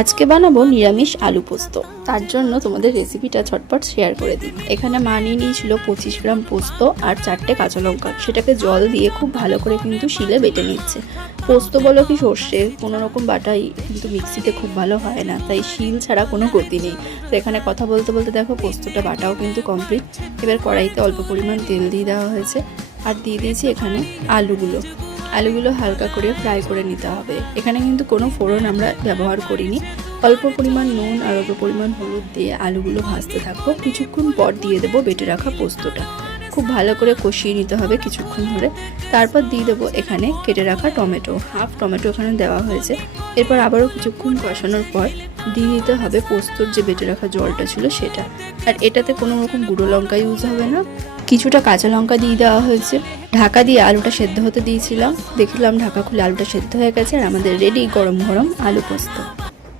আজকে বানাবো নিরামিষ আলু পোস্ত। তার জন্য তোমাদের রেসিপিটা ঝটপট শেয়ার করে দিই। এখানে মা নিয়ে নিয়েছিল 25 গ্রাম পোস্ত আর 4টে কাঁচা লঙ্কা। সেটাকে জল দিয়ে খুব ভালো করে কিন্তু শিলে বেটে নিচ্ছে। পোস্ত বলো কি সর্ষে কোনো রকম বাটাই কিন্তু মিক্সিতে খুব ভালো হয় না, তাই শিল ছাড়া কোনো গতি নেই। তো এখানে কথা বলতে বলতে দেখো পোস্তটা বাটাও কিন্তু কমপ্লিট। এবার কড়াইতে অল্প পরিমাণ তেল দিয়ে দেওয়া হয়েছে আর দিয়ে দিয়েছি এখানে আলুগুলো হালকা করে ফ্রাই করে নিতে হবে। এখানে কিন্তু কোনো ফোড়ন আমরা ব্যবহার করিনি। অল্প পরিমাণ নুন আর অল্প পরিমাণ হলুদ দিয়ে আলুগুলো ভাজতে থাকবো। কিছুক্ষণ পর দিয়ে দেবো বেটে রাখা পোস্তটা। খুব ভালো করে কষিয়ে নিতে হবে কিছুক্ষণ ধরে। তারপর দিয়ে দেবো এখানে কেটে রাখা টমেটো, হাফ টমেটো এখানে দেওয়া হয়েছে। এরপর আবারও কিছুক্ষণ কষানোর পর দিয়ে দিতে হবে পোস্তর যে বেটে রাখা জলটা ছিল সেটা। আর এটাতে কোনো রকম গুঁড়ো লঙ্কা ইউজ হবে না, কিছুটা কাঁচা লঙ্কা দিয়ে দেওয়া হয়েছে। ঢাকা দিয়ে আলুটা সেদ্ধ হতে দিয়েছিলাম, দেখলাম ঢাকা খুলে আলুটা সেদ্ধ হয়ে গেছে আর আমাদের রেডি গরম গরম আলু পোস্ত।